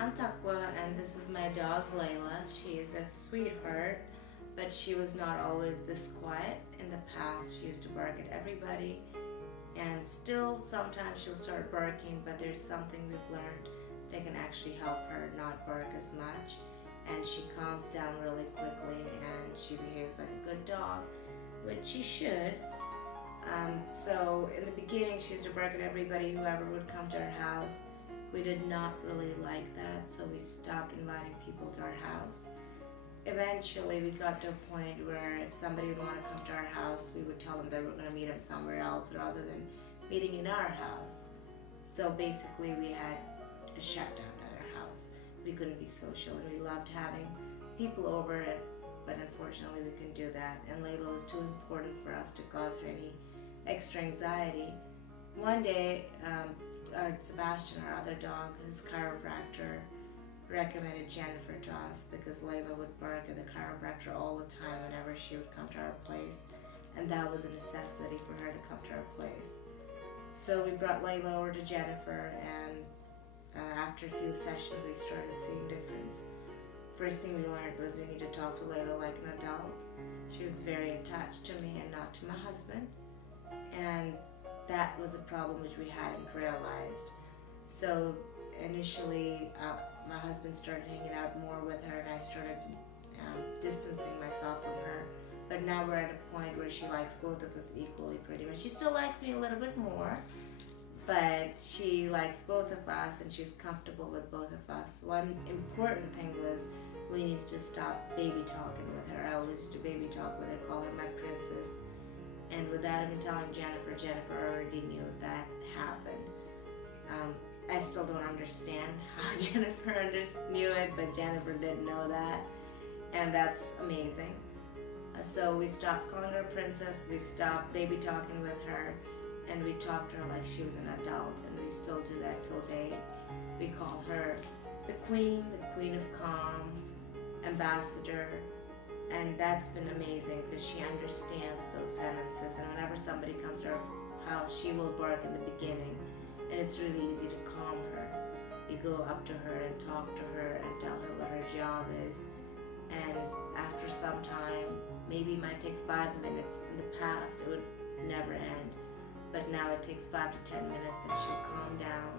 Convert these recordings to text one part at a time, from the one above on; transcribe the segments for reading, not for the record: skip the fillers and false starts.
I'm Taqwa, and this is my dog Layla. She is a sweetheart, but she was not always this quiet. In the past, she used to bark at everybody, and still sometimes she'll start barking, but there's something we've learned that can actually help her not bark as much. And she calms down really quickly and she behaves like a good dog, which she should. So in the beginning, she used to bark at everybody, whoever would come to our house. We did not really like that, so we stopped inviting people to our house. Eventually, we got to a point where if somebody would want to come to our house, we would tell them that we're going to meet them somewhere else rather than meeting in our house. So basically, we had a shutdown at our house. We couldn't be social, and we loved having people over, but unfortunately, we couldn't do that. And Layla was too important for us to cause her any extra anxiety. One day, Sebastian, our other dog, his chiropractor, recommended Jennifer to us because Layla would bark at the chiropractor all the time whenever she would come to our place, and that was a necessity for her to come to our place. So we brought Layla over to Jennifer, and after a few sessions, we started seeing difference. First thing we learned was we need to talk to Layla like an adult. She was very attached to me and not to my husband, and that was a problem which we hadn't realized. So initially, my husband started hanging out more with her, and I started distancing myself from her. But now we're at a point where she likes both of us equally, pretty much. She still likes me a little bit more, but she likes both of us, and she's comfortable with both of us. One important thing was we needed to stop baby talking with her. I always used to baby talk with her, call her my princess. And without even telling Jennifer, Jennifer already knew that happened. I still don't understand how Jennifer knew it, but Jennifer did know that, and that's amazing. So we stopped calling her princess, we stopped baby talking with her, and we talked to her like she was an adult, and we still do that till date. We call her the queen of calm, ambassador, and that's been amazing because she understands those sentences, and whenever somebody comes to our house, she will bark in the beginning, and it's really easy to calm her. You go up to her and talk to her and tell her what her job is, and after some time, maybe it might take 5 minutes. In the past, it would never end, but now it takes 5 to 10 minutes, and she'll calm down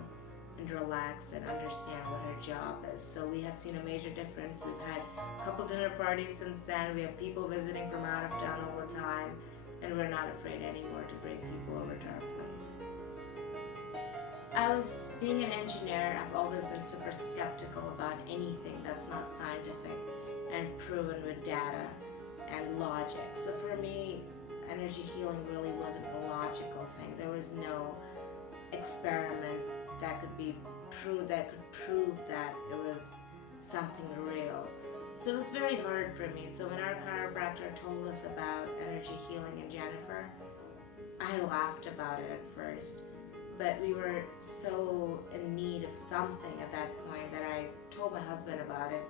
and relax and understand what her job is. So we have seen a major difference. We've had a couple dinner parties since then. We have people visiting from out of town all the time, and we're not afraid anymore to bring people over to our place. Being an engineer, I've always been super skeptical about anything that's not scientific and proven with data and logic. So for me, energy healing really wasn't a logical thing. There was no experiment that could prove that it was something real. So it was very hard for me. So when our chiropractor told us about energy healing in Jennifer, I laughed about it at first. But we were so in need of something at that point that I told my husband about it.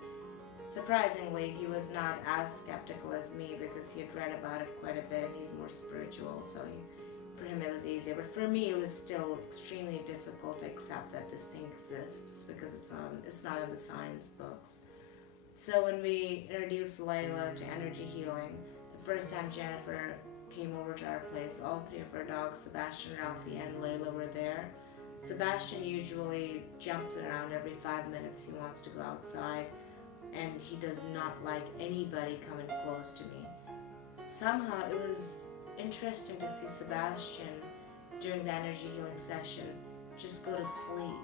Surprisingly, he was not as skeptical as me because he had read about it quite a bit, and he's more spiritual, so for him it was easier. But for me, it was still extremely difficult to accept that this thing exists because it's not in the science books. So when we introduced Layla to energy healing, the first time Jennifer came over to our place, all three of our dogs, Sebastian, Ralphie, and Layla, were there. Sebastian usually jumps around every 5 minutes. He wants to go outside, and he does not like anybody coming close to me. Somehow it was interesting to see Sebastian during the energy healing session just go to sleep,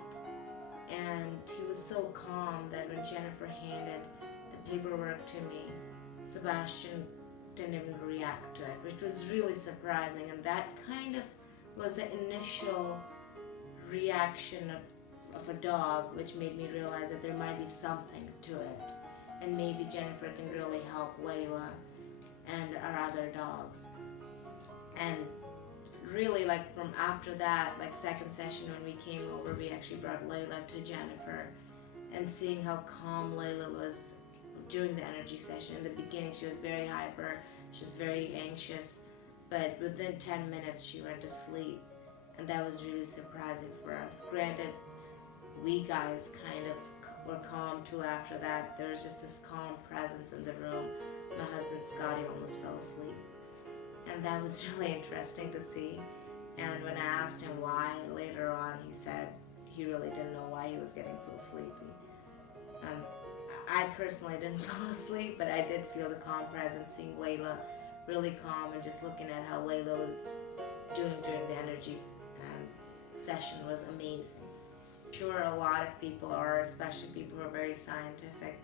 and he was so calm that when Jennifer handed the paperwork to me, Sebastian didn't even react to it, which was really surprising, and that kind of was the initial reaction of a dog, which made me realize that there might be something to it, and maybe Jennifer can really help Layla and our other dogs. And really, like from after that, like second session when we came over, we actually brought Layla to Jennifer, and seeing how calm Layla was during the energy session. In the beginning, she was very hyper, she was very anxious, but within 10 minutes she went to sleep, and that was really surprising for us. Granted, we guys kind of were calm too after that. There was just this calm presence in the room. My husband Scotty almost fell asleep. And that was really interesting to see. And when I asked him why later on, he said he really didn't know why he was getting so sleepy. I personally didn't fall asleep, but I did feel the calm presence, seeing Layla really calm, and just looking at how Layla was doing during the energy session was amazing. Sure, a lot of people are, especially people who are very scientific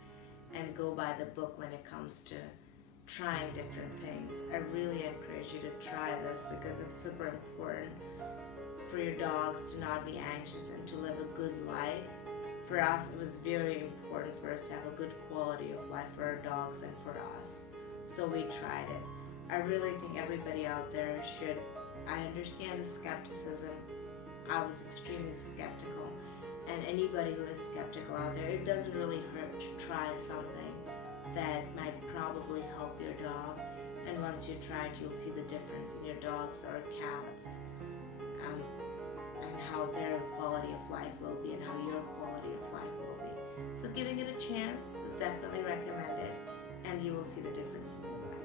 and go by the book when it comes to trying different things. I really encourage you to try this because it's super important for your dogs to not be anxious and to live a good life. For us, it was very important for us to have a good quality of life for our dogs and for us. So we tried it. I really think everybody out there should. I understand the skepticism. I was extremely skeptical. And anybody who is skeptical out there, it doesn't really hurt to try something that might probably help your dog. And once you try it, you'll see the difference in your dogs or cats, and how their quality of life will be and how your quality of life will be. So giving it a chance is definitely recommended, and you will see the difference in your life.